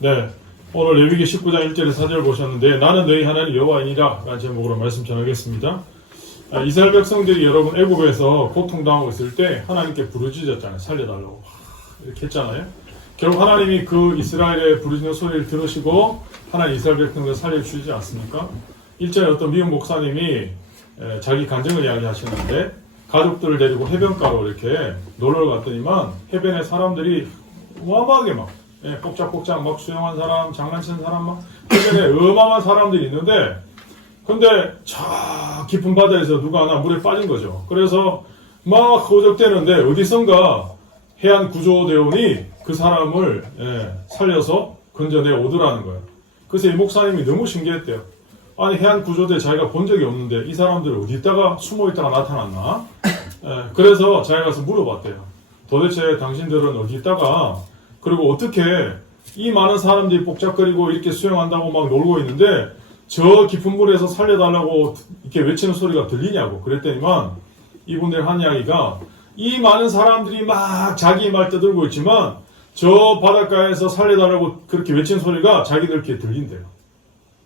네, 오늘 레위기 19장 1절에 4절 보셨는데 나는 너희 하나님 여호와이니라 라는 제목으로 말씀 전하겠습니다. 이스라엘 백성들이 여러분 애굽에서 고통당하고 있을 때 하나님께 부르짖었잖아요. 살려달라고 이렇게 했잖아요. 결국 하나님이 그 이스라엘의 부르짖는 소리를 들으시고 하나님 이스라엘 백성들을 살려주시지 않습니까? 일전에 어떤 미국 목사님이 자기 간증을 이야기하시는데 가족들을 데리고 해변가로 이렇게 놀러 갔더니만 해변에 사람들이 어마어마하게 막 복작복작 막 수영한 사람, 장난치는 사람 막 해변에 어마어마한 사람들이 있는데 근데 저 깊은 바다에서 누가 하나 물에 빠진 거죠. 그래서 막 허우적대는데 어디선가 해안 구조대원이 그 사람을 살려서 건져내 오더라는 거예요. 그래서 이 목사님이 너무 신기했대요. 아니 해안 구조대 자기가 본 적이 없는데 이 사람들 어디 있다가 숨어 있다가 나타났나? 그래서 자기가 가서 물어봤대요. 도대체 당신들은 어디 있다가 그리고 어떻게 이 많은 사람들이 복잡거리고 이렇게 수영한다고 막 놀고 있는데 저 깊은 물에서 살려달라고 이렇게 외치는 소리가 들리냐고 그랬더니만 이분들 한 이야기가 이 많은 사람들이 막 자기 말 떠들고 있지만 저 바닷가에서 살려달라고 그렇게 외치는 소리가 자기들끼리 들린대요.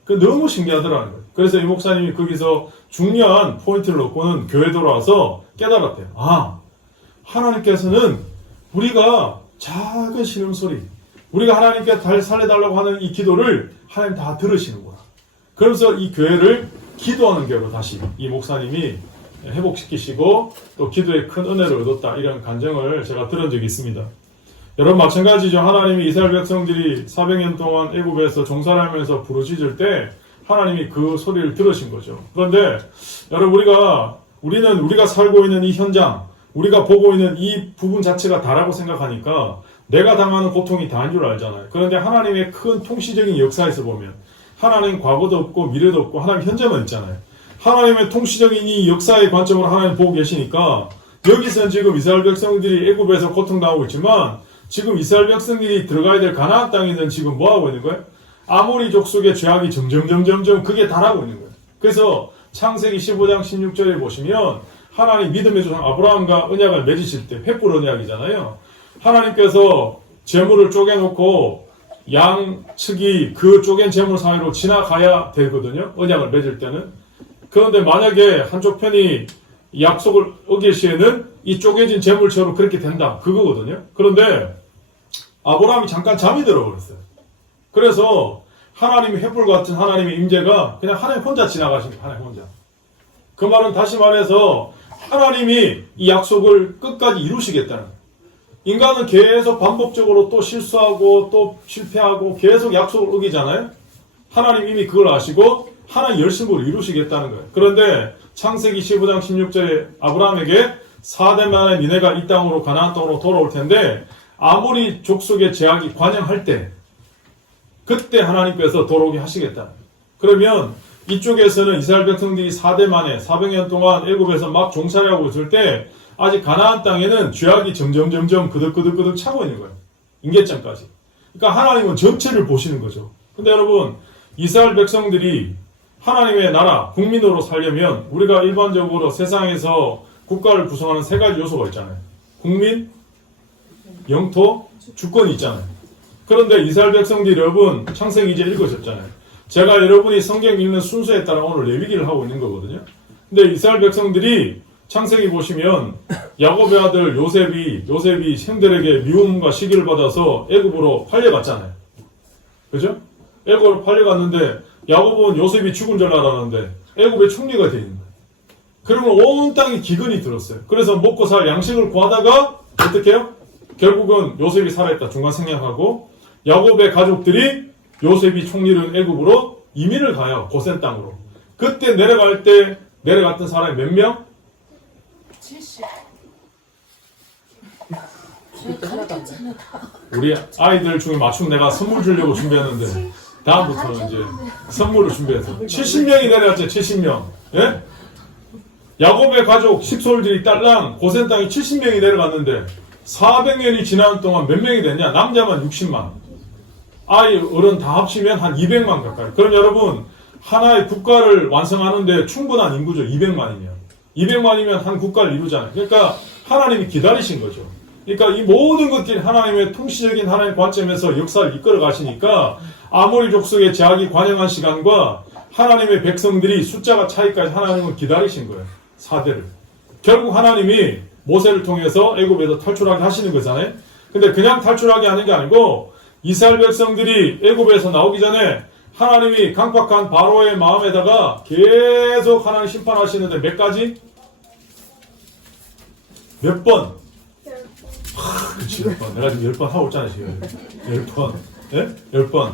그 너무 신기하더라는 거예요. 그래서 이 목사님이 거기서 중요한 포인트를 놓고는 교회 돌아와서 깨달았대요. 아, 하나님께서는 우리가 작은 신음소리, 우리가 하나님께 살려달라고 하는 이 기도를 하나님 다 들으시는구나. 그러면서 이 교회를 기도하는 교회로 다시 이 목사님이 회복시키시고 또 기도에 큰 은혜를 얻었다. 이런 간증을 제가 들은 적이 있습니다. 여러분 마찬가지죠. 하나님이 이스라엘 백성들이 400년 동안 애굽에서 종살이하면서 부르짖을 때 하나님이 그 소리를 들으신 거죠. 그런데 여러분 우리는 우리가 살고 있는 이 현장, 우리가 보고 있는 이 부분 자체가 다라고 생각하니까 내가 당하는 고통이 다인 줄 알잖아요. 그런데 하나님의 큰 통치적인 역사에서 보면 하나님 과거도 없고 미래도 없고 하나님 현재만 있잖아요. 하나님의 통치적인 이 역사의 관점으로 하나님 보고 계시니까 여기서는 지금 이스라엘 백성들이 애굽에서 고통당하고 있지만 지금 이스라엘 백성들이 들어가야 될 가나안 땅에는 지금 뭐하고 있는 거예요? 아모리 족속의 죄악이 점점 그게 달하고 있는 거예요. 그래서 창세기 15장 16절에 보시면 하나님 믿음의 조상 아브라함과 언약을 맺으실 때 횃불 언약이잖아요. 하나님께서 재물을 쪼개놓고 양측이 그 쪼갠 재물 사이로 지나가야 되거든요. 언약을 맺을 때는. 그런데 만약에 한쪽 편이 약속을 어길 시에는 이 쪼개진 재물처럼 그렇게 된다. 그거거든요. 그런데 아브라함이 잠깐 잠이 들어버렸어요. 그래서 하나님의 횃불 같은 하나님의 임재가 그냥 하나님 혼자 지나가신 거예요. 하나님 혼자. 그 말은 다시 말해서 하나님이 이 약속을 끝까지 이루시겠다는 거예요. 인간은 계속 반복적으로 또 실수하고 또 실패하고 계속 약속을 어기잖아요. 하나님 이미 그걸 아시고 하나님 열심으로 이루시겠다는 거예요. 그런데 창세기 15장 16절에 아브라함에게 4대 만에 니네가 이 땅으로 가나안 땅으로 돌아올 텐데 아모리 족속의 제약이 관영할 때 그때 하나님께서 돌아오게 하시겠다. 그러면 이쪽에서는 이스라엘 백성들이 4대 만에 400년 동안 애굽에서 막 종살이하고 있을 때 아직 가나안 땅에는 죄악이 점점 그득 차고 있는 거예요. 인계점까지. 그러니까 하나님은 전체를 보시는 거죠. 근데 여러분 이스라엘 백성들이 하나님의 나라, 국민으로 살려면 우리가 일반적으로 세상에서 국가를 구성하는 세 가지 요소가 있잖아요. 국민, 영토, 주권이 있잖아요. 그런데 이스라엘 백성들이 여러분 창세기 이제 읽으셨잖아요. 제가 여러분이 성경 읽는 순서에 따라 오늘 레위기를 하고 있는 거거든요. 근데 이스라엘 백성들이 창세기 보시면 야곱의 아들 요셉이 형들에게 미움과 시기를 받아서 애굽으로 팔려갔잖아요. 그죠? 애굽으로 팔려갔는데 야곱은 요셉이 죽은 줄 알았는데 애굽의 총리가 되어 있는 거예요. 그러면 온 땅에 기근이 들었어요. 그래서 먹고 살 양식을 구하다가 어떻게 해요? 결국은 요셉이 살아있다 중간 생략하고 야곱의 가족들이 요셉이 총리를 애굽으로 이민을 가요. 고센 땅으로. 그때 내려갔던 사람이 몇 명? 70. 우리 아이들 중에 맞춤 내가 선물 주려고 준비했는데 다음부터는 이제 선물을 준비해서 70명이 내려갔죠. 70명. 예? 야곱의 가족 식솔들이 딸랑 고센 땅에 70명이 내려갔는데 400년이 지나는 동안 몇 명이 됐냐? 남자만 60만. 아이 어른 다 합치면 한 200만 가까이. 그럼 여러분 하나의 국가를 완성하는데 충분한 인구죠. 200만이면. 200만이면 한 국가를 이루잖아요. 그러니까 하나님이 기다리신 거죠. 그러니까 이 모든 것들이 하나님의 통치적인 하나님의 관점에서 역사를 이끌어 가시니까 아모리 족속의 제약이 관영한 시간과 하나님의 백성들이 숫자가 차이까지 하나님은 기다리신 거예요. 4대를. 결국 하나님이 모세를 통해서 애굽에서 탈출하게 하시는 거잖아요. 근데 그냥 탈출하게 하는 게 아니고 이스라엘 백성들이 애굽에서 나오기 전에 하나님이 강팍한 바로의 마음에다가 계속 하나님 심판하시는데 몇 가지? 몇 번? 그치, 10번. 내가 지금 10번 하고 있잖아, 지금. 10번. 예? 10번.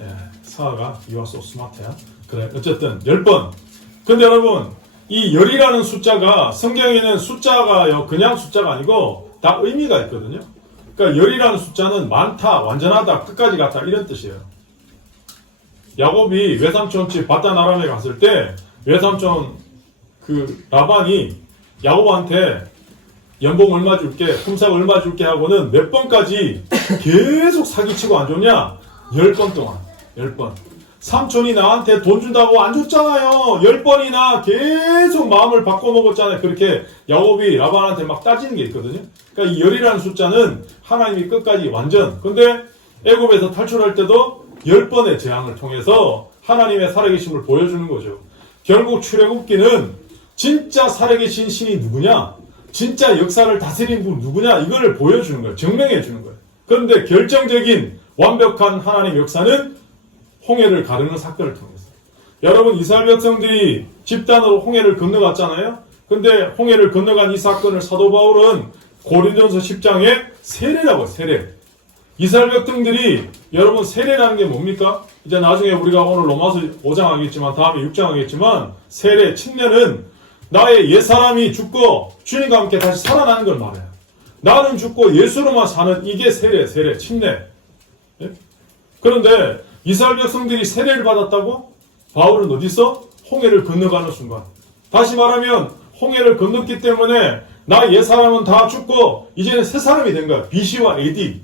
예, 사아가, you are so smart야. 그래, 어쨌든, 10번. 근데 여러분, 이 열이라는 숫자가, 성경에는 숫자가요, 그냥 숫자가 아니고, 다 의미가 있거든요. 그러니까 열이라는 숫자는 많다, 완전하다, 끝까지 갔다, 이런 뜻이에요. 야곱이 외삼촌 집 바단 아람에 갔을 때, 외삼촌 라반이 야곱한테 연봉 얼마 줄게, 품삯 얼마 줄게 하고는 몇 번까지 계속 사기치고 안 줬냐? 10번 동안. 10번. 삼촌이 나한테 돈 준다고 안 줬잖아요. 10번이나 계속 마음을 바꿔먹었잖아요. 그렇게 야곱이 라반한테 막 따지는 게 있거든요. 그러니까 이 열이라는 숫자는 하나님이 끝까지 완전. 근데 애굽에서 탈출할 때도 10번의 재앙을 통해서 하나님의 살아계심을 보여주는 거죠. 결국 출애굽기는 진짜 살아계신 신이 누구냐? 진짜 역사를 다스리는 분 누구냐? 이걸 보여주는 거예요. 증명해 주는 거예요. 그런데 결정적인 완벽한 하나님의 역사는 홍해를 가르는 사건을 통해서. 여러분 이스라엘 백성들이 집단으로 홍해를 건너갔잖아요. 근데 홍해를 건너간 이 사건을 사도 바울은 고린도전서 10장에 세례라고 세례. 이스라엘 백성들이 여러분 세례라는 게 뭡니까? 이제 나중에 우리가 오늘 로마서 5장 하겠지만 다음에 6장 하겠지만 세례, 침례는 나의 옛사람이 죽고 주님과 함께 다시 살아나는 걸 말해요. 나는 죽고 예수로만 사는 이게 세례, 침례. 예? 그런데 이스라엘 백성들이 세례를 받았다고? 바울은 어디서? 홍해를 건너가는 순간. 다시 말하면 홍해를 건넜기 때문에 나 옛사람은 다 죽고 이제는 새 사람이 된 거야. BC와 AD.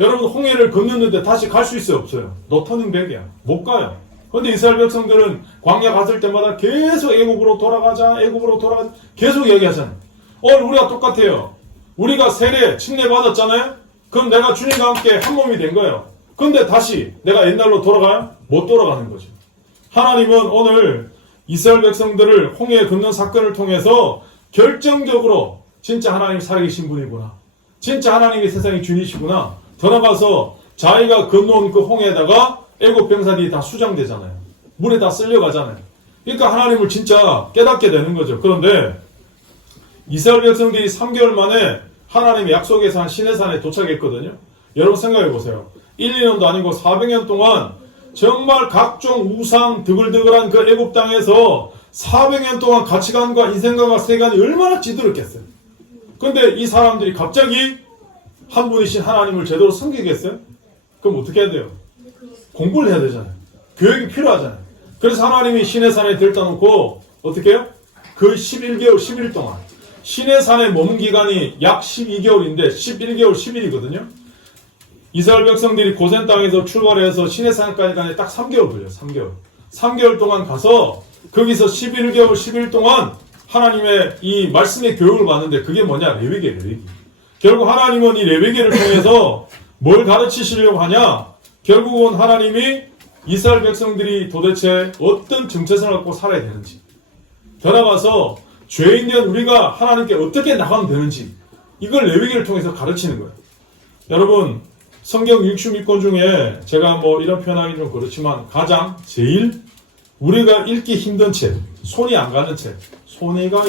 여러분 홍해를 건넜는데 다시 갈 수 있어요? 없어요? 노터닝 백이야. 못 가요. 근데 이스라엘 백성들은 광야 갔을 때마다 계속 애굽으로 돌아가자 계속 얘기하잖아요. 오늘 우리가 똑같아요. 우리가 세례, 침례 받았잖아요. 그럼 내가 주님과 함께 한 몸이 된 거예요. 근데 다시 내가 옛날로 돌아가요? 못 돌아가는 거죠. 하나님은 오늘 이스라엘 백성들을 홍해에 건넌 사건을 통해서 결정적으로 진짜 하나님이 살아계신 분이구나. 진짜 하나님이 세상의 주인이시구나. 더 나가서 자기가 건너온 그 홍해에다가 애국 병사들이 다 수장되잖아요. 물에 다 쓸려가잖아요. 그러니까 하나님을 진짜 깨닫게 되는 거죠. 그런데 이스라엘 백성들이 3개월 만에 하나님의 약속의 산 시내산에 도착했거든요. 여러분 생각해 보세요. 1, 2년도 아니고 400년 동안 정말 각종 우상 드글드글한 그 애굽 땅에서 400년 동안 가치관과 인생관과 세계관이 얼마나 찌들었겠어요. 근데 이 사람들이 갑자기 한 분이신 하나님을 제대로 섬기겠어요? 그럼 어떻게 해야 돼요? 공부를 해야 되잖아요. 교육이 필요하잖아요. 그래서 하나님이 시내산에 데려다 놓고 어떻게 해요? 그 11개월 10일 동안 시내산에 머문 기간이 약 12개월인데 11개월 10일이거든요. 이스라엘 백성들이 고센 땅에서 출발해서 시내산까지 가는 딱 3개월 걸려요. 3개월. 3개월 동안 가서 거기서 11개월 10일 동안 하나님의 이 말씀의 교육을 받는데 그게 뭐냐? 레위기. 결국 하나님은 이 레위기를 통해서 뭘 가르치시려고 하냐? 결국은 하나님이 이스라엘 백성들이 도대체 어떤 정체성을 갖고 살아야 되는지, 더 나아가서 죄인된 우리가 하나님께 어떻게 나가면 되는지, 이걸 레위기를 통해서 가르치는 거예요. 여러분 성경 66권 중에 제가 뭐 이런 표현하기 좀 그렇지만 가장 제일 우리가 읽기 힘든 책, 손이 안 가는 책, 손이 가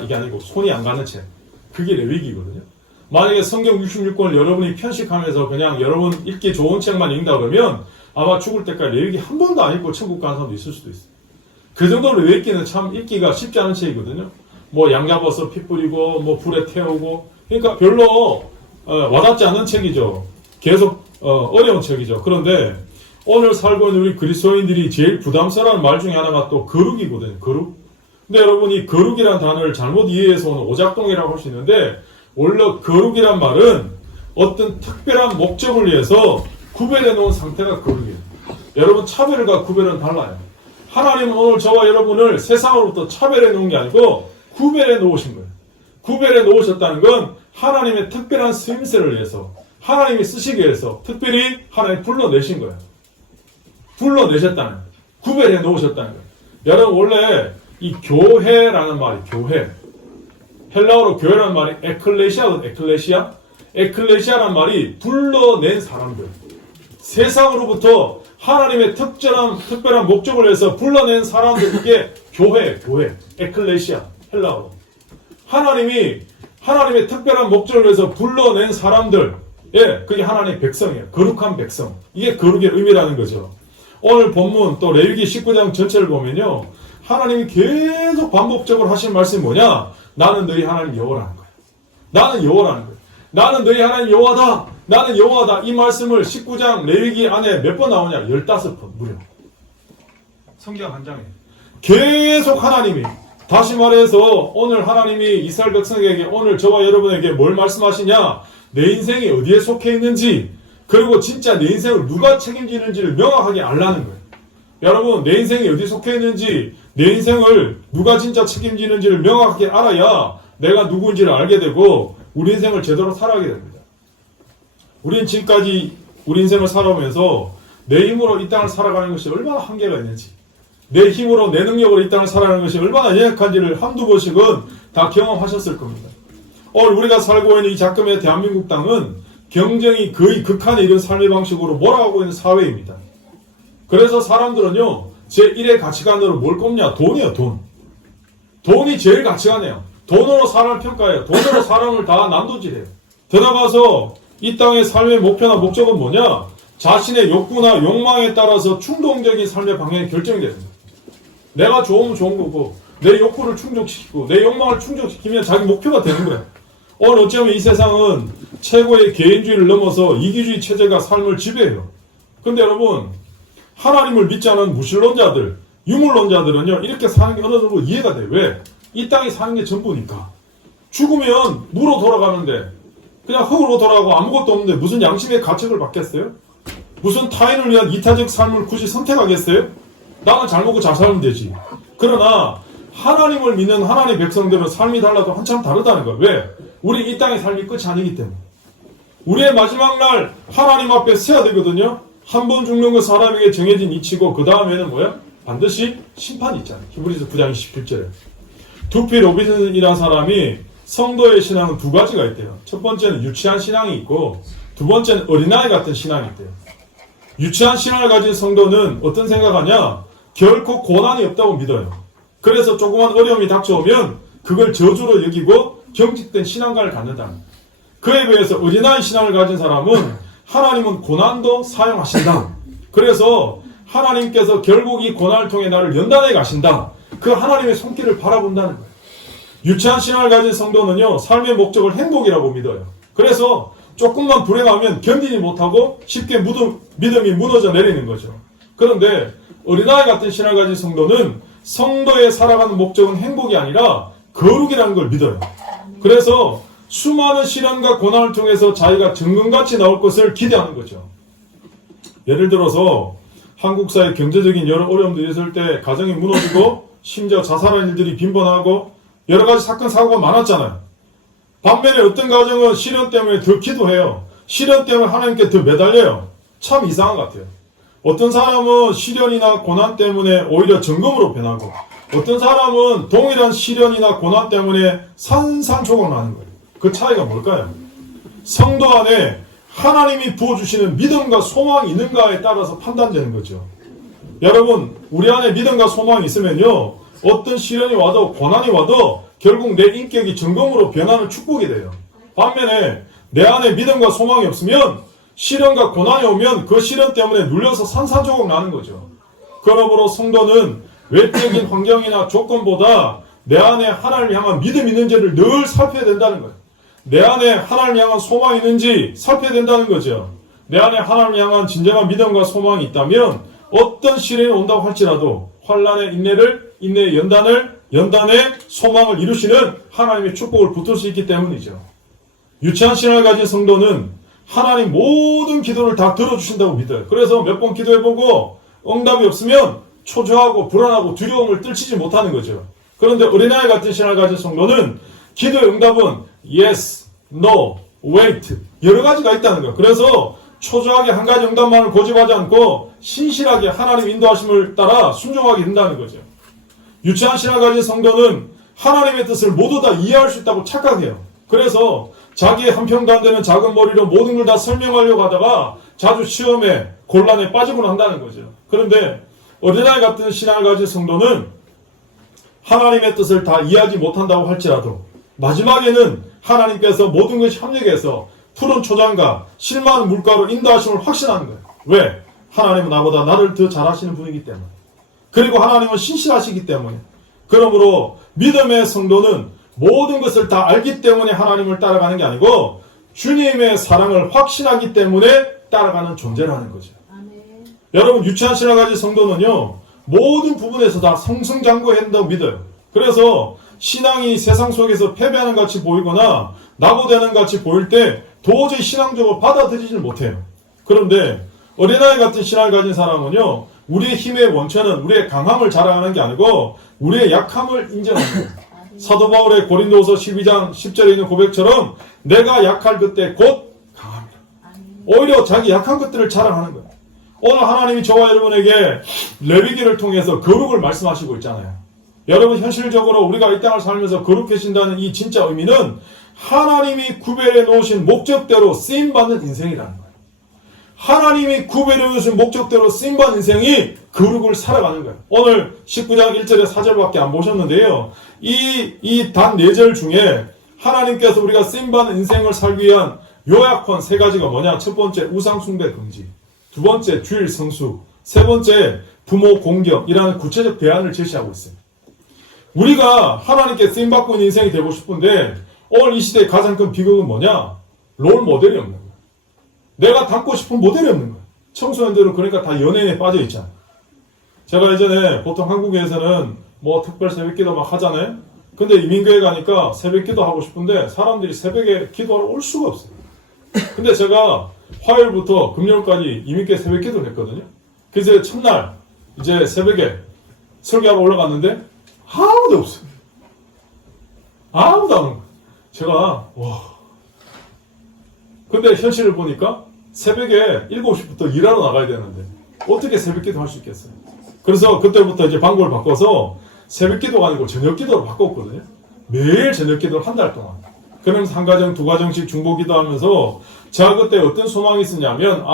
이게 아니고 손이 안 가는 책, 그게 레위기거든요. 만약에 성경 66권을 여러분이 편식하면서 그냥 여러분 읽기 좋은 책만 읽는다 그러면 아마 죽을 때까지 레위기 한 번도 안 읽고 천국 가는 사람도 있을 수도 있어요. 그 정도로 레위기는 참 읽기가 쉽지 않은 책이거든요. 뭐 양잡아서 피 뿌리고 뭐 불에 태우고, 그러니까 별로 와닿지 않는 책이죠. 계속 어려운 책이죠. 그런데 오늘 살고 있는 우리 그리스도인들이 제일 부담스러운 말 중에 하나가 또 거룩이거든요. 거룩. 근데 여러분 이 거룩이라는 단어를 잘못 이해해서 오늘 오작동이라고 할 수 있는데, 원래 거룩이란 말은 어떤 특별한 목적을 위해서 구별해 놓은 상태가 거룩이에요. 여러분 차별과 구별은 달라요. 하나님은 오늘 저와 여러분을 세상으로부터 차별해 놓은 게 아니고 구별해 놓으신 거예요. 구별해 놓으셨다는 건 하나님의 특별한 쓰임새를 위해서 하나님이 쓰시기 위해서 특별히 하나님 불러내신 거예요. 불러내셨다는 거예요. 구별해 놓으셨다는 거예요. 여러분 원래 이 교회라는 말이 교회 헬라어로 교회라는 말이 에클레시아라는 말이 불러낸 사람들 세상으로부터 하나님의 특별한 목적을 위해서 불러낸 사람들 이게 교회 에클레시아 헬라어로 하나님의 특별한 목적을 위해서 불러낸 사람들 그게 하나님의 백성이에요. 거룩한 백성 이게 거룩의 의미라는 거죠. 오늘 본문 또 레위기 19장 전체를 보면요 하나님이 계속 반복적으로 하신 말씀이 뭐냐 나는 너희 하나님 여호와라는 거예요. 나는 여호와라는 거예요. 나는 너희 하나님 여호와다. 나는 여호와다. 이 말씀을 19장 레위기 안에 몇 번 나오냐? 15번 무려. 성경 한 장에. 계속 하나님이 다시 말해서 오늘 하나님이 이스라엘 백성에게 오늘 저와 여러분에게 뭘 말씀하시냐? 내 인생이 어디에 속해 있는지 그리고 진짜 내 인생을 누가 책임지는지를 명확하게 알라는 거예요. 여러분 내 인생이 어디에 속해 있는지 내 인생을 누가 진짜 책임지는지를 명확하게 알아야 내가 누구인지를 알게 되고 우리 인생을 제대로 살아가게 됩니다. 우리는 지금까지 우리 인생을 살아오면서 내 힘으로 이 땅을 살아가는 것이 얼마나 한계가 있는지 내 힘으로 내 능력으로 이 땅을 살아가는 것이 얼마나 연약한지를 한두 번씩은 다 경험하셨을 겁니다. 오늘 우리가 살고 있는 이 작금의 대한민국 땅은 경쟁이 거의 극한에 이른 삶의 방식으로 몰아가고 있는 사회입니다. 그래서 사람들은요 제1의 가치관으로 뭘 꼽냐? 돈이에요. 돈이 제일 가치관이에요. 돈으로 사람을 평가해요. 돈으로 사람을 다 난도질해요. 들어가서 이 땅의 삶의 목표나 목적은 뭐냐? 자신의 욕구나 욕망에 따라서 충동적인 삶의 방향이 결정이 됩니다. 내가 좋으면 좋은 거고 내 욕구를 충족시키고 내 욕망을 충족시키면 자기 목표가 되는 거예요. 오늘 어쩌면 이 세상은 최고의 개인주의를 넘어서 이기주의 체제가 삶을 지배해요. 근데 여러분 하나님을 믿지 않은 무신론자들, 유물론자들은요 이렇게 사는 게 어느 정도 이해가 돼요. 왜? 이 땅에 사는 게 전부니까. 죽으면 무로 돌아가는데 그냥 흙으로 돌아가고 아무것도 없는데 무슨 양심의 가책을 받겠어요? 무슨 타인을 위한 이타적 삶을 굳이 선택하겠어요? 나는 잘 먹고 잘 살면 되지. 그러나 하나님을 믿는 하나님의 백성들은 삶이 달라도 한참 다르다는 거예요. 왜? 우리 이 땅의 삶이 끝이 아니기 때문에. 우리의 마지막 날 하나님 앞에 서야 되거든요. 한 번 죽는 건 사람에게 정해진 이치고 그 다음에는 뭐야? 반드시 심판이 있잖아요. 히브리서 9장 27절에. 두피 로빈슨이라는 사람이 성도의 신앙은 두 가지가 있대요. 첫 번째는 유치한 신앙이 있고 두 번째는 어린아이 같은 신앙이 있대요. 유치한 신앙을 가진 성도는 어떤 생각하냐? 결코 고난이 없다고 믿어요. 그래서 조그만 어려움이 닥쳐오면 그걸 저주로 여기고 경직된 신앙관을 갖는다. 그에 비해서 어린아이 신앙을 가진 사람은 하나님은 고난도 사용하신다. 그래서 하나님께서 결국 이 고난을 통해 나를 연단해 가신다. 그 하나님의 손길을 바라본다는 거예요. 유치한 신앙을 가진 성도는요, 삶의 목적을 행복이라고 믿어요. 그래서 조금만 불행하면 견디지 못하고 쉽게 믿음이 무너져 내리는 거죠. 그런데 어린아이 같은 신앙을 가진 성도는 성도의 살아가는 목적은 행복이 아니라 거룩이라는 걸 믿어요. 그래서 수많은 시련과 고난을 통해서 자기가 정금같이 나올 것을 기대하는 거죠. 예를 들어서 한국 사회 경제적인 여러 어려움들이 있을 때 가정이 무너지고 심지어 자살한 일들이 빈번하고 여러 가지 사건 사고가 많았잖아요. 반면에 어떤 가정은 시련 때문에 더 기도해요. 시련 때문에 하나님께 더 매달려요. 참 이상한 것 같아요. 어떤 사람은 시련이나 고난 때문에 오히려 정금으로 변하고 어떤 사람은 동일한 시련이나 고난 때문에 산산조각 나는 거예요. 그 차이가 뭘까요? 성도 안에 하나님이 부어주시는 믿음과 소망이 있는가에 따라서 판단되는 거죠. 여러분, 우리 안에 믿음과 소망이 있으면요, 어떤 시련이 와도 고난이 와도 결국 내 인격이 정금으로 변하는 축복이 돼요. 반면에 내 안에 믿음과 소망이 없으면 시련과 고난이 오면 그 시련 때문에 눌려서 산산조각 나는 거죠. 그러므로 성도는 외적인 환경이나 조건보다 내 안에 하나님을 향한 믿음이 있는지를 늘 살펴야 된다는 거예요. 내 안에 하나님을 향한 소망이 있는지 살펴야 된다는 거죠. 내 안에 하나님을 향한 진정한 믿음과 소망이 있다면 어떤 시련이 온다고 할지라도 환난의 인내의 연단의 소망을 이루시는 하나님의 축복을 붙들 수 있기 때문이죠. 유치한 신앙을 가진 성도는 하나님 모든 기도를 다 들어주신다고 믿어요. 그래서 몇 번 기도해보고 응답이 없으면 초조하고 불안하고 두려움을 떨치지 못하는 거죠. 그런데 어린아이 같은 신앙을 가진 성도는 기도의 응답은 yes, no, wait 여러 가지가 있다는 거예요. 그래서 초조하게 한 가지 응답만을 고집하지 않고 신실하게 하나님 인도하심을 따라 순종하게 된다는 거죠. 유치한 신앙을 가진 성도는 하나님의 뜻을 모두 다 이해할 수 있다고 착각해요. 그래서 자기의 한평도 안 되는 작은 머리로 모든 걸 다 설명하려고 하다가 자주 시험에 곤란에 빠지곤 한다는 거죠. 그런데 어린아이 같은 신앙을 가진 성도는 하나님의 뜻을 다 이해하지 못한다고 할지라도 마지막에는 하나님께서 모든 것이 합력해서 푸른 초장과 실마은 물가로 인도하심을 확신하는 거예요. 왜? 하나님은 나보다 나를 더 잘하시는 분이기 때문에. 그리고 하나님은 신실하시기 때문에. 그러므로 믿음의 성도는 모든 것을 다 알기 때문에 하나님을 따라가는 게 아니고 주님의 사랑을 확신하기 때문에 따라가는 존재라는 거죠. 아멘. 여러분 유치한 신앙을 가진 성도는요 모든 부분에서 다 성승장구해야 한다고 믿어요. 그래서 신앙이 세상 속에서 패배하는 같이 보이거나 낙오되는 같이 보일 때 도저히 신앙적으로 받아들이지를 못해요. 그런데 어린아이 같은 신앙을 가진 사람은요 우리의 힘의 원천은 우리의 강함을 자랑하는 게 아니고 우리의 약함을 인정하는 거예요. 사도 바울의 고린도후서 12장 10절에 있는 고백처럼 내가 약할 그때 곧 강합니다. 오히려 자기 약한 것들을 자랑하는 거예요. 오늘 하나님이 저와 여러분에게 레위기를 통해서 거룩을 말씀하시고 있잖아요. 여러분 현실적으로 우리가 이 땅을 살면서 거룩해진다는 이 진짜 의미는 하나님이 구별해 놓으신 목적대로 쓰임받는 인생이라는 거예요. 하나님이 구별해 놓으신 목적대로 쓰임받는 인생이 거룩을 살아가는 거예요. 오늘 19장 1절에 4절밖에 안 보셨는데요. 이 단 4절 중에 하나님께서 우리가 쓰임받는 인생을 살기 위한 요약헌 3가지가 뭐냐? 첫 번째 우상숭배 금지, 두 번째 주일 성수, 세 번째 부모 공경이라는 구체적 대안을 제시하고 있어요. 우리가 하나님께 쓰임받고 있는 인생이 되고 싶은데 오늘 이 시대의 가장 큰 비극은 뭐냐? 롤 모델이 없는 거야. 내가 닮고 싶은 모델이 없는 거야. 청소년들은 그러니까 다 연예인에 빠져 있잖아. 제가 예전에 보통 한국에서는 뭐 특별 새벽기도 막 하잖아요. 근데 이민교회 가니까 새벽기도 하고 싶은데 사람들이 새벽에 기도하러 올 수가 없어요. 근데 제가 화요일부터 금요일까지 이민교회 새벽기도를 했거든요. 그래서 첫날 이제 새벽에 설교하러 올라갔는데 아무도 없어요. 아무도 안 오는 거예요. 제가 와. 근데 현실을 보니까 새벽에 7시부터 일하러 나가야 되는데 어떻게 새벽기도 할 수 있겠어요? 그래서 그때부터 이제 방법을 바꿔서 새벽기도가 아니고 저녁기도로 바꿨거든요. 매일 저녁기도를 한 달 동안. 그러면서 한 가정, 두 가정씩 중보기도 하면서 제가 그때 어떤 소망이 있었냐면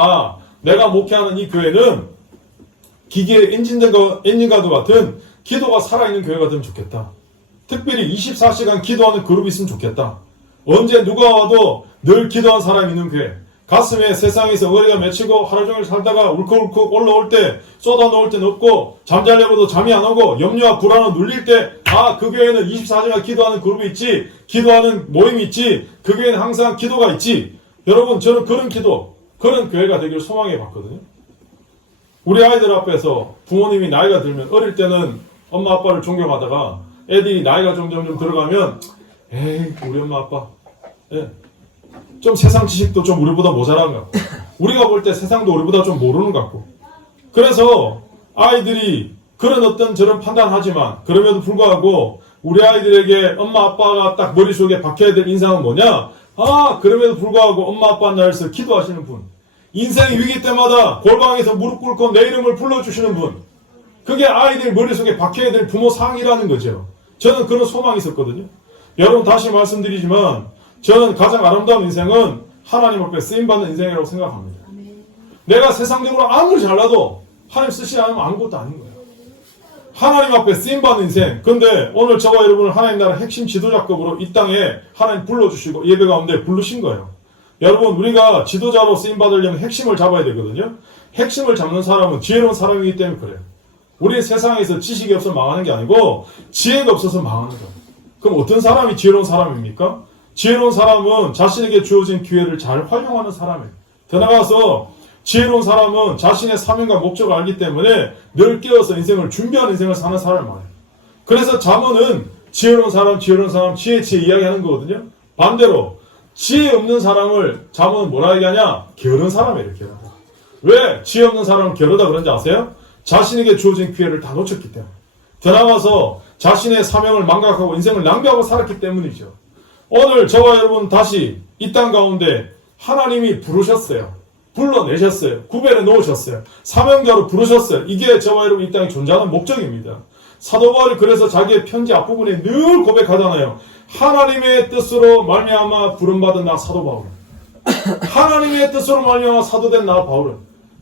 내가 목회하는 이 교회는 기계의 엔진과도 같은 기도가 살아있는 교회가 되면 좋겠다. 특별히 24시간 기도하는 그룹이 있으면 좋겠다. 언제 누가 와도 늘 기도한 사람이 있는 교회. 가슴에 세상에서 의뢰가 맺히고 하루 종일 살다가 울컥울컥 올라올 때 쏟아 놓을 땐 없고 잠자려고도 잠이 안 오고 염려와 불안을 눌릴 때 그 교회는 24시간 기도하는 그룹이 있지, 기도하는 모임이 있지, 그 교회는 항상 기도가 있지. 여러분 저는 그런 기도, 그런 교회가 되기를 소망해 봤거든요. 우리 아이들 앞에서 부모님이 나이가 들면 어릴 때는 엄마 아빠를 존경하다가 애들이 나이가 점점 들어가면 에이 우리 엄마 아빠 좀 세상 지식도 좀 우리보다 모자란 것 같고 우리가 볼 때 세상도 우리보다 좀 모르는 것 같고 그래서 아이들이 그런 어떤 저런 판단하지만 그럼에도 불구하고 우리 아이들에게 엄마 아빠가 딱 머릿속에 박혀야 될 인상은 뭐냐? 그럼에도 불구하고 엄마 아빠 나에서 기도하시는 분, 인생의 위기 때마다 골방에서 무릎 꿇고 내 이름을 불러주시는 분, 그게 아이들 머릿속에 박혀야 될 부모 상이라는 거죠. 저는 그런 소망이 있었거든요. 여러분 다시 말씀드리지만 저는 가장 아름다운 인생은 하나님 앞에 쓰임받는 인생이라고 생각합니다. 내가 세상적으로 아무리 잘나도 하나님 쓰시지 않으면 아무것도 아닌 거예요. 하나님 앞에 쓰임받는 인생. 근데 오늘 저와 여러분을 하나님 나라 핵심 지도자급으로 이 땅에 하나님 불러주시고 예배 가운데 부르신 거예요. 여러분 우리가 지도자로 쓰임받으려면 핵심을 잡아야 되거든요. 핵심을 잡는 사람은 지혜로운 사람이기 때문에 그래요. 우리 세상에서 지식이 없어서 망하는 게 아니고 지혜가 없어서 망하는 거예요. 그럼 어떤 사람이 지혜로운 사람입니까? 지혜로운 사람은 자신에게 주어진 기회를 잘 활용하는 사람이에요. 더 나아가서 지혜로운 사람은 자신의 사명과 목적을 알기 때문에 늘 깨어서 인생을 준비하는 인생을 사는 사람을 말해요. 그래서 잠언은 지혜로운 사람 지혜 이야기하는 거거든요. 반대로 지혜 없는 사람을 잠언은 뭐라 얘기하냐? 게으른 사람이에요. 게으른 사람. 왜 지혜 없는 사람을 게으르다 그런지 아세요? 자신에게 주어진 기회를 다 놓쳤기 때문에. 더 나아가서 자신의 사명을 망각하고 인생을 낭비하고 살았기 때문이죠. 오늘 저와 여러분 다시 이 땅 가운데 하나님이 부르셨어요. 불러내셨어요. 구별해 놓으셨어요. 사명자로 부르셨어요. 이게 저와 여러분 이 땅에 존재하는 목적입니다. 사도 바울이 그래서 자기의 편지 앞부분에 늘 고백하잖아요. 하나님의 뜻으로 말미암아 부름받은 나 사도 바울. 하나님의 뜻으로 말미암아 사도된 나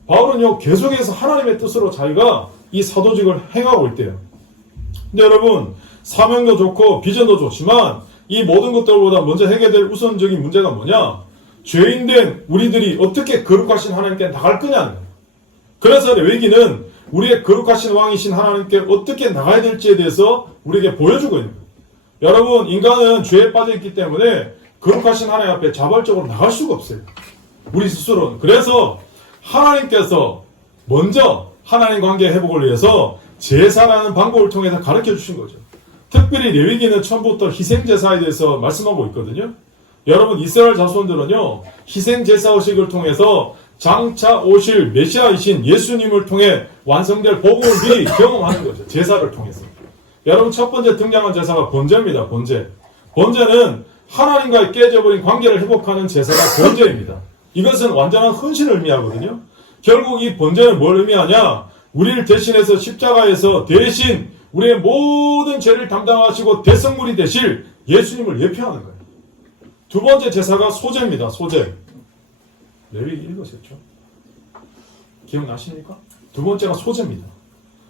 바울은요 계속해서 하나님의 뜻으로 자기가 이 사도직을 행하고 있대요. 근데 여러분 사명도 좋고 비전도 좋지만 이 모든 것들보다 먼저 해결될 우선적인 문제가 뭐냐? 죄인된 우리들이 어떻게 거룩하신 하나님께 나갈 거냐는 거예요. 그래서 레위기는 우리의 거룩하신 왕이신 하나님께 어떻게 나가야 될지에 대해서 우리에게 보여주고 있는 거예요. 여러분 인간은 죄에 빠져있기 때문에 거룩하신 하나님 앞에 자발적으로 나갈 수가 없어요. 우리 스스로는. 그래서 하나님께서 먼저 하나님 관계 회복을 위해서 제사라는 방법을 통해서 가르쳐 주신 거죠. 특별히 레위기는 처음부터 희생제사에 대해서 말씀하고 있거든요. 여러분 이스라엘 자손들은요 희생제사의식을 통해서 장차 오실 메시아이신 예수님을 통해 완성될 복음을 미리 경험하는 거죠. 제사를 통해서. 여러분 첫 번째 등장한 제사가 번제입니다. 번제는 하나님과의 깨져버린 관계를 회복하는 제사가 번제입니다. 이것은 완전한 헌신을 의미하거든요. 결국 이 번제는 뭘 의미하냐? 우리를 대신해서 십자가에서 대신 우리의 모든 죄를 담당하시고 대성물이 되실 예수님을 예표하는 거예요. 두 번째 제사가 소제입니다. 소제. 레위기 읽으셨죠? 기억나십니까? 두 번째가 소제입니다.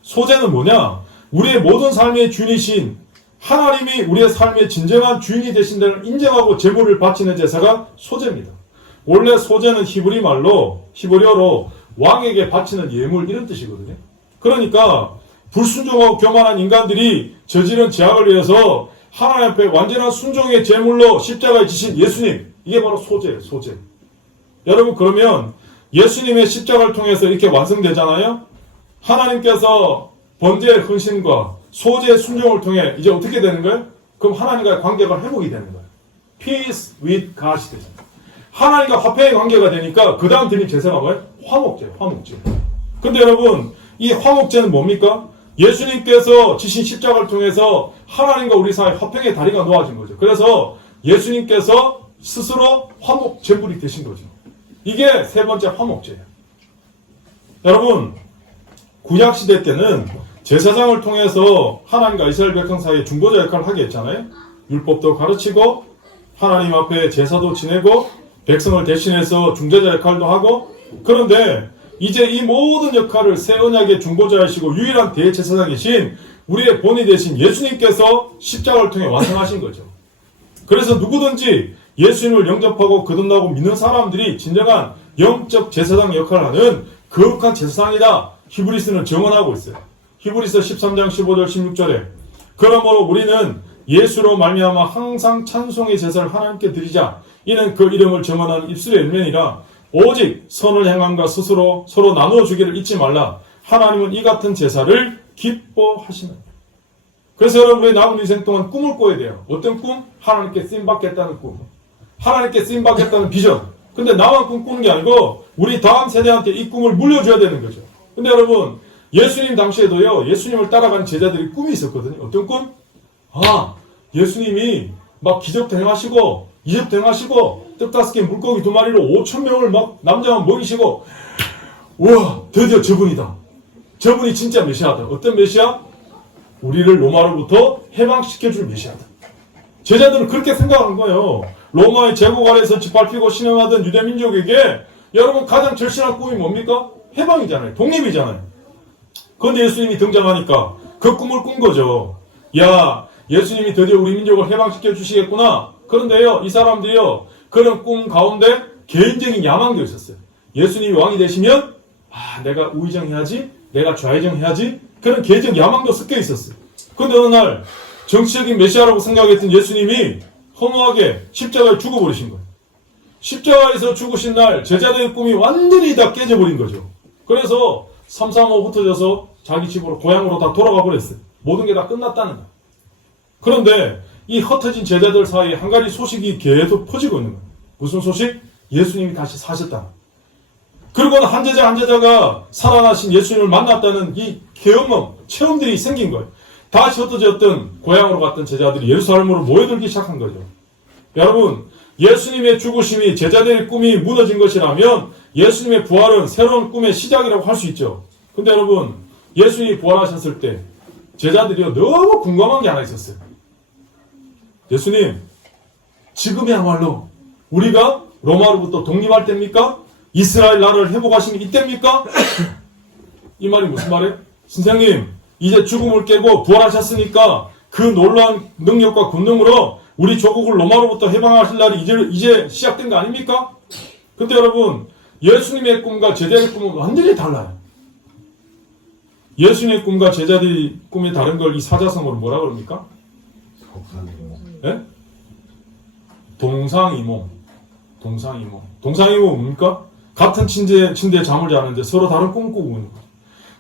소제는 뭐냐? 우리의 모든 삶의 주인이신 하나님이 우리의 삶의 진정한 주인이 되신다는 인정하고 제물을 바치는 제사가 소제입니다. 원래 소제는 히브리어로 왕에게 바치는 예물 이런 뜻이거든요. 그러니까 불순종하고 교만한 인간들이 저지른 죄악을 위해서 하나님 앞에 완전한 순종의 제물로 십자가에 지신 예수님, 이게 바로 소제예요. 소제. 여러분 그러면 예수님의 십자가를 통해서 이렇게 완성되잖아요. 하나님께서 번제의 헌신과 소제의 순종을 통해 이제 어떻게 되는 거예요? 그럼 하나님과의 관계가 회복이 되는 거예요. Peace with God이 되죠. 하나님과 화평의 관계가 되니까 그 다음 드린 제사가 뭐예요? 화목제예요. 화목제. 근데 여러분 이 화목제는 뭡니까? 예수님께서 지신 십자가를 통해서 하나님과 우리 사이 화평의 다리가 놓아진 거죠. 그래서 예수님께서 스스로 화목 제물이 되신 거죠. 이게 세 번째 화목제예요. 여러분 구약시대 때는 제사장을 통해서 하나님과 이스라엘 백성 사이에 중보자 역할을 하게 했잖아요. 율법도 가르치고 하나님 앞에 제사도 지내고 백성을 대신해서 중재자 역할도 하고. 그런데 이제 이 모든 역할을 새 언약의 중보자이시고 유일한 대제사장이신 우리의 본이 되신 예수님께서 십자가를 통해 완성하신 거죠. 그래서 누구든지 예수님을 영접하고 거듭나고 믿는 사람들이 진정한 영적 제사장 역할을 하는 거룩한 제사장이다. 히브리서는 증언하고 있어요. 히브리서 13장 15절 16절에 그러므로 우리는 예수로 말미암아 항상 찬송의 제사를 하나님께 드리자. 이는 그 이름을 증언하는 입술의 열매니라. 오직 선을 행함과 스스로 서로 나누어 주기를 잊지 말라. 하나님은 이 같은 제사를 기뻐하시는. 그래서 여러분 우리 남은 인생 동안 꿈을 꿔야 돼요. 어떤 꿈? 하나님께 쓰임받겠다는 꿈. 하나님께 쓰임받겠다는 비전. 근데 나만 꿈꾸는 게 아니고 우리 다음 세대한테 이 꿈을 물려줘야 되는 거죠. 근데 여러분 예수님 당시에도요. 예수님을 따라가는 제자들이 꿈이 있었거든요. 어떤 꿈? 예수님이 막 기적도 행하시고 이적도 행하시고 떡 5개 물고기 2마리로 5,000명을 막 남자만 먹이시고 우와 드디어 저분이다. 저분이 진짜 메시아다. 어떤 메시아? 우리를 로마로부터 해방시켜줄 메시아다. 제자들은 그렇게 생각하는 거예요. 로마의 제국 아래에서 짓밟히고 신앙하던 유대민족에게 여러분 가장 절실한 꿈이 뭡니까? 해방이잖아요. 독립이잖아요. 그런데 예수님이 등장하니까 그 꿈을 꾼 거죠. 야 예수님이 드디어 우리 민족을 해방시켜 주시겠구나. 그런데요 이 사람들이요 그런 꿈 가운데 개인적인 야망도 있었어요. 예수님이 왕이 되시면 내가 우의정해야지, 내가 좌의정해야지, 그런 개인적 야망도 섞여 있었어요. 그런데 어느 날 정치적인 메시아라고 생각했던 예수님이 허무하게 십자가에 죽어버리신 거예요. 십자가에서 죽으신 날 제자들의 꿈이 완전히 다 깨져버린 거죠. 그래서 삼삼오오 흩어져서 자기 집으로 고향으로 다 돌아가 버렸어요. 모든 게 다 끝났다는 거예요. 그런데 이 흩어진 제자들 사이에 한 가지 소식이 계속 퍼지고 있는 거예요. 무슨 소식? 예수님이 다시 사셨다. 그리고는 한 제자 한 제자가 살아나신 예수님을 만났다는 이 체험들이 생긴 거예요. 다시 흩어졌던 고향으로 갔던 제자들이 예루살렘으로 모여들기 시작한 거죠. 여러분, 예수님의 죽으심이 제자들의 꿈이 무너진 것이라면 예수님의 부활은 새로운 꿈의 시작이라고 할 수 있죠. 근데 여러분, 예수님이 부활하셨을 때 제자들이요 너무 궁금한 게 하나 있었어요. 예수님, 지금이야말로 우리가 로마로부터 독립할 때입니까? 이스라엘 나라를 회복하시는 이때입니까? 이 말이 무슨 말이에요? 선생님, 이제 죽음을 깨고 부활하셨으니까 그 놀라운 능력과 권능으로 우리 조국을 로마로부터 해방하실 날이 이제 시작된 거 아닙니까? 근데 여러분, 예수님의 꿈과 제자들의 꿈은 완전히 달라요. 예수님의 꿈과 제자들의 꿈이 다른 걸 이 사자성어로 뭐라 그럽니까? 예? 동상이몽. 동상이몽 뭡니까? 같은 침대에 잠을 자는데 서로 다른 꿈을 꾸고 있는 거예요.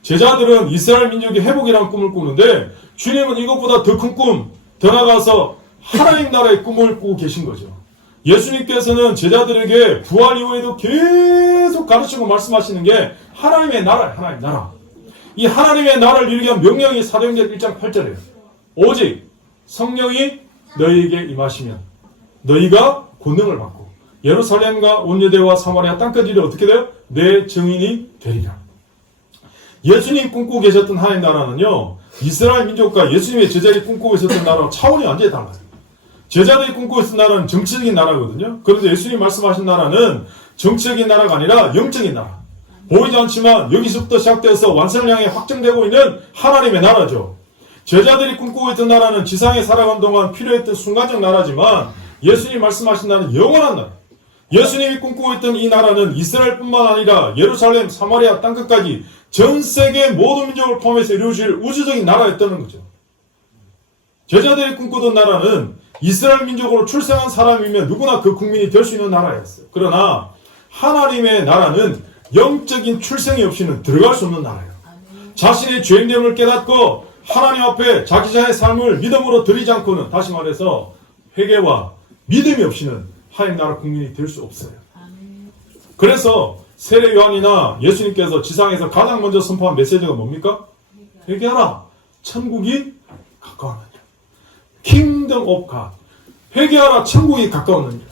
제자들은 이스라엘 민족의 회복이라는 꿈을 꾸는데 주님은 이것보다 더 큰 꿈, 더 나아가서 하나님 나라의 꿈을 꾸고 계신 거죠. 예수님께서는 제자들에게 부활 이후에도 계속 가르치고 말씀하시는 게 하나님의 나라예요. 하나님의 나라. 이 하나님의 나라를 이루기 위한 명령이 사도행전 1장 8절이에요. 오직 성령이 너희에게 임하시면 너희가 권능을 받고 예루살렘과 온 유대와 사마리아 땅까지 이르러 어떻게 돼요? 내 증인이 되리라. 예수님이 꿈꾸고 계셨던 하나님 나라는요, 이스라엘 민족과 예수님의 제자들이 꿈꾸고 있었던 나라와 차원이 완전히 달라요. 제자들이 꿈꾸고 있었던 나라는 정치적인 나라거든요. 그런데 예수님이 말씀하신 나라는 정치적인 나라가 아니라 영적인 나라. 보이지 않지만 여기서부터 시작되어서 완성을 향해 확정되고 있는 하나님의 나라죠. 제자들이 꿈꾸고 있던 나라는 지상에 살아간 동안 필요했던 순간적 나라지만 예수님이 말씀하신 나라는 영원한 나라. 예수님이 꿈꾸고 있던 이 나라는 이스라엘뿐만 아니라 예루살렘, 사마리아 땅끝까지 전 세계 모든 민족을 포함해서 이루어질 우주적인 나라였다는 거죠. 제자들이 꿈꾸던 나라는 이스라엘 민족으로 출생한 사람이면 누구나 그 국민이 될 수 있는 나라였어요. 그러나 하나님의 나라는 영적인 출생이 없이는 들어갈 수 없는 나라예요. 자신의 죄인됨을 깨닫고 하나님 앞에 자기 자의 삶을 믿음으로 드리지 않고는, 다시 말해서 회개와 믿음이 없이는 하나님 나라 국민이 될 수 없어요. 그래서 세례 요한이나 예수님께서 지상에서 가장 먼저 선포한 메시지가 뭡니까? 회개하라. 천국이 가까웠느니라. 킹덤 오브 갓. 회개하라. 천국이 가까웠느니라.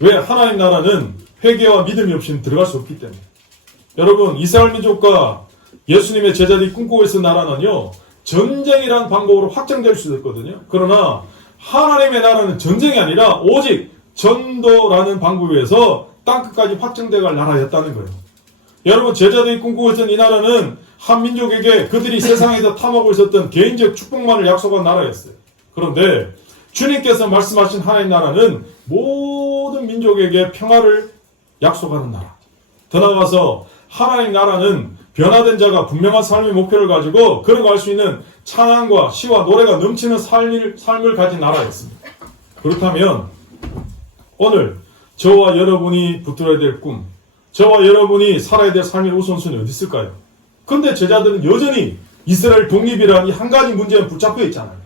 왜? 하나님 나라는 회개와 믿음이 없이는 들어갈 수 없기 때문에. 여러분, 이스라엘 민족과 예수님의 제자들이 꿈꾸고 있는 나라는요, 전쟁이라는 방법으로 확정될 수도 있거든요. 그러나 하나님의 나라는 전쟁이 아니라 오직 전도라는 방법에서 땅끝까지 확정돼갈 나라였다는 거예요. 여러분, 제자들이 꿈꾸고 있던 이 나라는 한 민족에게 그들이 세상에서 탐하고 있었던 개인적 축복만을 약속한 나라였어요. 그런데 주님께서 말씀하신 하나님 나라는 모든 민족에게 평화를 약속하는 나라. 더 나아가서 하나님 나라는 변화된 자가 분명한 삶의 목표를 가지고 걸어갈 수 있는 찬양과 시와 노래가 넘치는 삶을 가진 나라였습니다. 그렇다면 오늘 저와 여러분이 붙들어야 될 꿈, 저와 여러분이 살아야 될 삶의 우선순위 어디 있을까요? 근데 제자들은 여전히 이스라엘 독립이라는 이 한 가지 문제에 붙잡혀 있잖아요.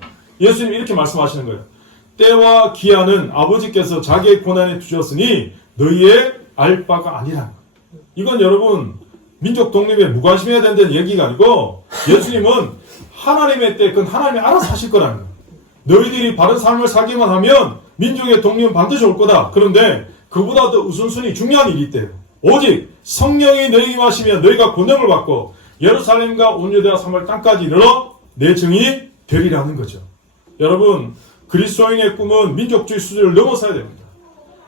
예수님이 이렇게 말씀하시는 거예요. 때와 기한은 아버지께서 자기의 고난에 주셨으니 너희의 알 바가 아니라. 이건 여러분 민족 독립에 무관심해야 된다는 얘기가 아니고 예수님은 하나님의 때 그건 하나님이 알아서 하실 거라는 거예요. 너희들이 바른 삶을 살기만 하면 민족의 독립은 반드시 올 거다. 그런데 그보다 더 우선순위 중요한 일이 있대요. 오직 성령이 너희에게 임하시면 너희가 권능을 받고 예루살렘과 온 유대와 사마리아 땅까지 이르러 내 증인이 되리라는 거죠. 여러분, 그리스도인의 꿈은 민족주의 수준을 넘어서야 됩니다.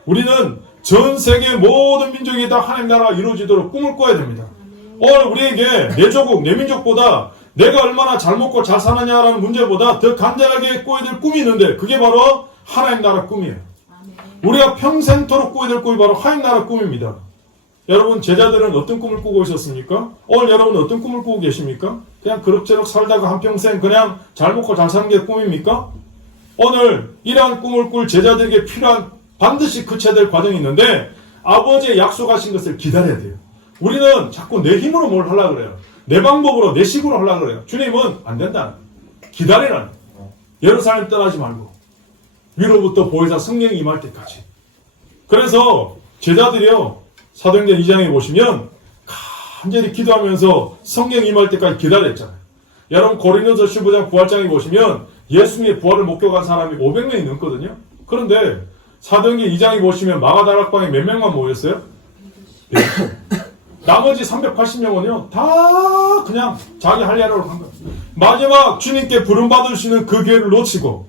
우리는 전 세계 모든 민족이 다 하나님 나라가 이루어지도록 꿈을 꿔야 됩니다. 오늘 우리에게 내 조국, 내 민족보다 내가 얼마나 잘 먹고 잘 사느냐라는 문제보다 더 간절하게 꿔야 될 꿈이 있는데 그게 바로 하나님 나라 꿈이에요. 우리가 평생토록 꿔야 될 꿈이 바로 하나님 나라 꿈입니다. 여러분, 제자들은 어떤 꿈을 꾸고 있었습니까? 오늘 여러분은 어떤 꿈을 꾸고 계십니까? 그냥 그럭저럭 살다가 한평생 그냥 잘 먹고 잘 사는 게 꿈입니까? 오늘 이러한 꿈을 꿀 제자들에게 필요한 반드시 거쳐야 될 과정이 있는데 아버지의 약속하신 것을 기다려야 돼요. 우리는 자꾸 내 힘으로 뭘 하려고 그래요. 내 방법으로, 내 식으로 하려고 그래요. 주님은 안 된다. 기다리라는. 예루살렘 떠나지 말고 위로부터 보혜사 성령이 임할 때까지. 그래서 제자들이요, 사도행전 2장에 보시면 간절히 기도하면서 성령 임할 때까지 기다렸잖아요. 여러분, 고린도서 15장 부활장에 보시면 예수님의 부활을 목격한 사람이 500명이 넘거든요. 그런데 사도행전 2장에 보시면 마가다락방에 몇 명만 모였어요? 나머지 380명은요 다 그냥 자기 할 일하러 간 거예요. 마지막 주님께 부름받을 수 있는 그 기회를 놓치고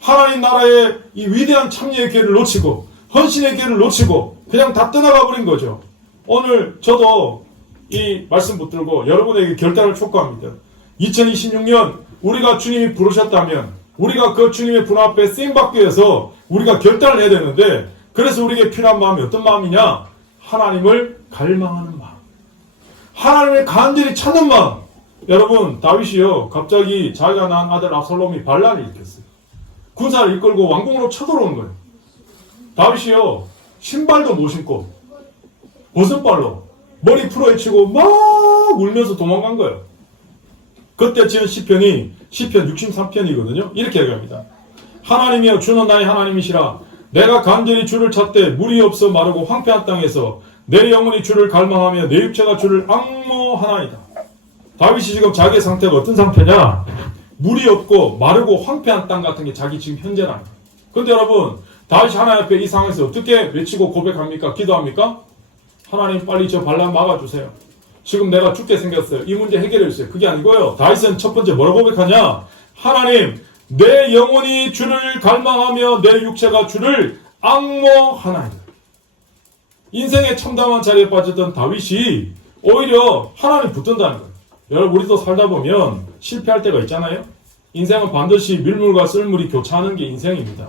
하나님 나라의 이 위대한 참여의 기회를 놓치고 헌신의 기회를 놓치고 그냥 다 떠나가 버린 거죠. 오늘 저도 이 말씀 붙들고 여러분에게 결단을 촉구합니다. 2026년 우리가 주님이 부르셨다면 우리가 그 주님의 분 앞에 쓰임받기 위해서 우리가 결단을 해야 되는데, 그래서 우리에게 필요한 마음이 어떤 마음이냐? 하나님을 갈망하는 마음, 하나님을 간절히 찾는 마음. 여러분, 다윗이요 갑자기 자기가 낳은 아들 압살롬이 반란을 일으켰어요. 군사를 이끌고 왕궁으로 쳐들어오는 거예요. 다윗이요 신발도 못 신고 버선발로 머리 풀어헤치고 막 울면서 도망간 거예요. 그때 지은 시편이 시편 63편이거든요. 이렇게 얘기합니다. 하나님이여 주는 나의 하나님이시라. 내가 간절히 주를 찾되 물이 없어 마르고 황폐한 땅에서 내 영혼이 주를 갈망하며 내 육체가 주를 앙모하나이다. 다윗이 지금 자기의 상태가 어떤 상태냐? 물이 없고 마르고 황폐한 땅 같은 게 자기 지금 현재라는 거예요. 그런데 여러분, 다윗이 하나님 앞에 이 상황에서 어떻게 외치고 고백합니까? 기도합니까? 하나님 빨리 저 반란 막아주세요. 지금 내가 죽게 생겼어요. 이 문제 해결해 주세요. 그게 아니고요. 다윗은 첫 번째 뭐라고 고백하냐? 하나님, 내 영혼이 주를 갈망하며 내 육체가 주를 앙모하나이다. 인생의 참담한 자리에 빠졌던 다윗이 오히려 하나님 붙든다는 거예요. 여러분, 우리도 살다 보면 실패할 때가 있잖아요. 인생은 반드시 밀물과 썰물이 교차하는 게 인생입니다.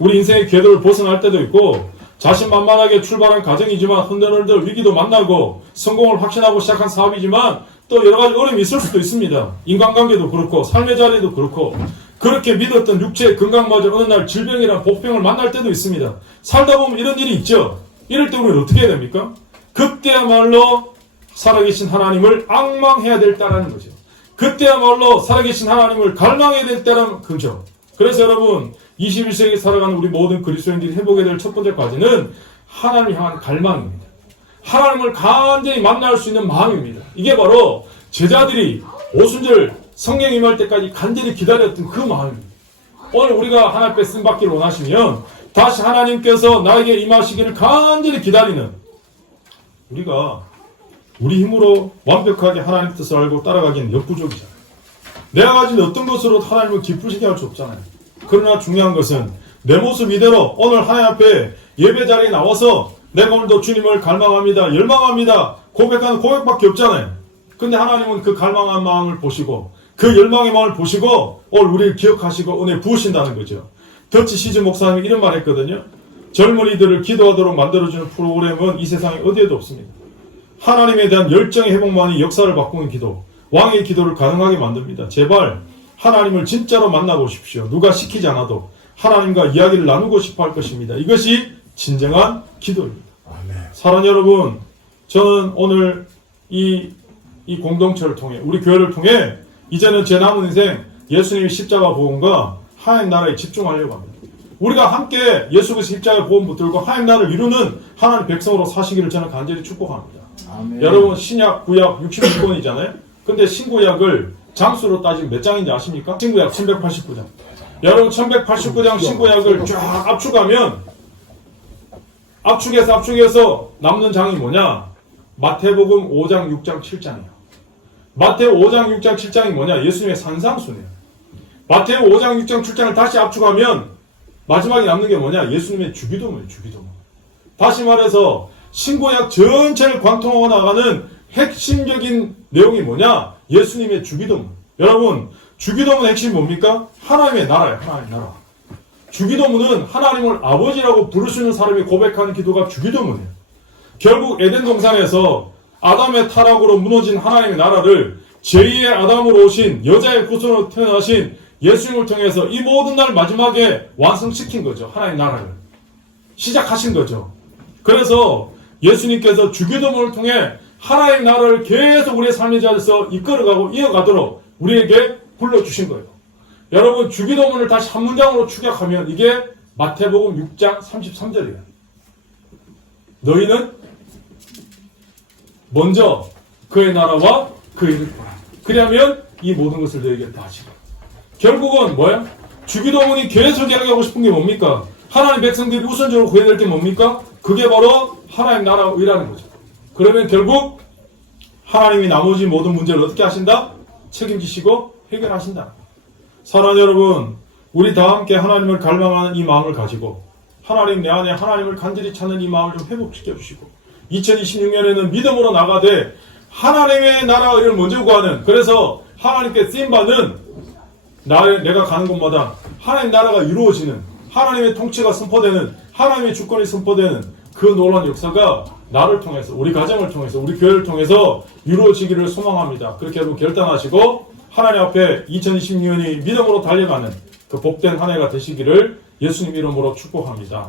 우리 인생의 궤도를 벗어날 때도 있고 자신만만하게 출발한 가정이지만 흔들흔들 위기도 만나고 성공을 확신하고 시작한 사업이지만 또 여러 가지 어려움이 있을 수도 있습니다. 인간관계도 그렇고 삶의 자리도 그렇고 그렇게 믿었던 육체의 건강마저 어느 날 질병이란 복병을 만날 때도 있습니다. 살다 보면 이런 일이 있죠. 이럴 때 우리는 어떻게 해야 됩니까? 그때야말로 살아계신 하나님을 앙망해야 될 때라는 거죠. 그때야말로 살아계신 하나님을 갈망해야 될 때라는 거죠. 그래서 여러분, 21세기 살아가는 우리 모든 그리스도인들이 해보게 될 첫 번째 과제는 하나님을 향한 갈망입니다. 하나님을 간절히 만날 수 있는 마음입니다. 이게 바로 제자들이 오순절 성령 임할 때까지 간절히 기다렸던 그 마음입니다. 오늘 우리가 하나님 앞에 쓰임받기를 원하시면 다시 하나님께서 나에게 임하시기를 간절히 기다리는, 우리가 우리 힘으로 완벽하게 하나님 뜻을 알고 따라가기는 역부족이잖아요. 내가 가진 어떤 것으로 하나님을 기쁘시게 할 수 없잖아요. 그러나 중요한 것은 내 모습 이대로 오늘 하나님 앞에 예배 자리에 나와서 내가 오늘도 주님을 갈망합니다, 열망합니다 고백하는 고백밖에 없잖아요. 근데 하나님은 그 갈망한 마음을 보시고 그 열망의 마음을 보시고 오늘 우리를 기억하시고 은혜 부으신다는 거죠. 더치 시즈 목사님이 이런 말 했거든요. 젊은이들을 기도하도록 만들어주는 프로그램은 이 세상에 어디에도 없습니다. 하나님에 대한 열정의 회복만이 역사를 바꾸는 기도, 왕의 기도를 가능하게 만듭니다. 제발 하나님을 진짜로 만나보십시오. 누가 시키지 않아도 하나님과 이야기를 나누고 싶어 할 것입니다. 이것이 진정한 기도입니다. 사랑하는 여러분, 저는 오늘 이 공동체를 통해, 우리 교회를 통해 이제는 제 남은 인생 예수님의 십자가 복음과 하나님 나라에 집중하려고 합니다. 우리가 함께 예수 그리스도의 십자가 복음 붙들고 하나님 나라를 이루는 하나님 백성으로 사시기를 저는 간절히 축복합니다. 아멘. 여러분, 신약, 구약 66권이잖아요. 근데 신구약을 장수로 따지면 몇 장인지 아십니까? 신구약 1189장. 여러분, 1189장 신구약을 쫙 압축하면 압축해서 남는 장이 뭐냐? 마태복음 5장, 6장, 7장이에요. 마태오 5장, 6장, 7장이 뭐냐? 예수님의 산상수네요. 마태오 5장, 6장, 7장을 다시 압축하면 마지막에 남는 게 뭐냐? 예수님의 주기도문이에요. 주기도문. 다시 말해서 신구약 전체를 관통하고 나가는 핵심적인 내용이 뭐냐? 예수님의 주기도문. 여러분, 주기도문의 핵심이 뭡니까? 하나님의 나라예요. 하나님의 나라. 주기도문은 하나님을 아버지라고 부를 수 있는 사람이 고백하는 기도가 주기도문이에요. 결국 에덴 동산에서 아담의 타락으로 무너진 하나님의 나라를 제2의 아담으로 오신 여자의 후손으로 태어나신 예수님을 통해서 이 모든 날 마지막에 완성시킨 거죠. 하나님의 나라를 시작하신 거죠. 그래서 예수님께서 주기도문을 통해 하나님의 나라를 계속 우리의 삶의 자리에서 이끌어가고 이어가도록 우리에게 불러주신 거예요. 여러분, 주기도문을 다시 한 문장으로 축약하면 이게 마태복음 6장 33절이에요. 너희는 먼저 그의 나라와 그의 일을 보라. 그러면 이 모든 것을 너희에게 다 하시고. 결국은 뭐야? 주기도문이 계속 이야기하고 싶은 게 뭡니까? 하나님 백성들이 우선적으로 구해야 될 게 뭡니까? 그게 바로 하나님 나라의 의라는 거죠. 그러면 결국 하나님이 나머지 모든 문제를 어떻게 하신다? 책임지시고 해결하신다. 사랑하는 여러분, 우리 다 함께 하나님을 갈망하는 이 마음을 가지고 하나님 내 안에 하나님을 간절히 찾는 이 마음을 좀 회복시켜 주시고 2026년에는 믿음으로 나가되 하나님의 나라를 먼저 구하는, 그래서 하나님께 쓰임받는 내가 가는 곳마다 하나님 나라가 이루어지는, 하나님의 통치가 선포되는, 하나님의 주권이 선포되는 그 놀라운 역사가 나를 통해서, 우리 가정을 통해서, 우리 교회를 통해서 이루어지기를 소망합니다. 그렇게 여러분 결단하시고 하나님 앞에 2026년이 믿음으로 달려가는 그 복된 한 해가 되시기를 예수님 이름으로 축복합니다.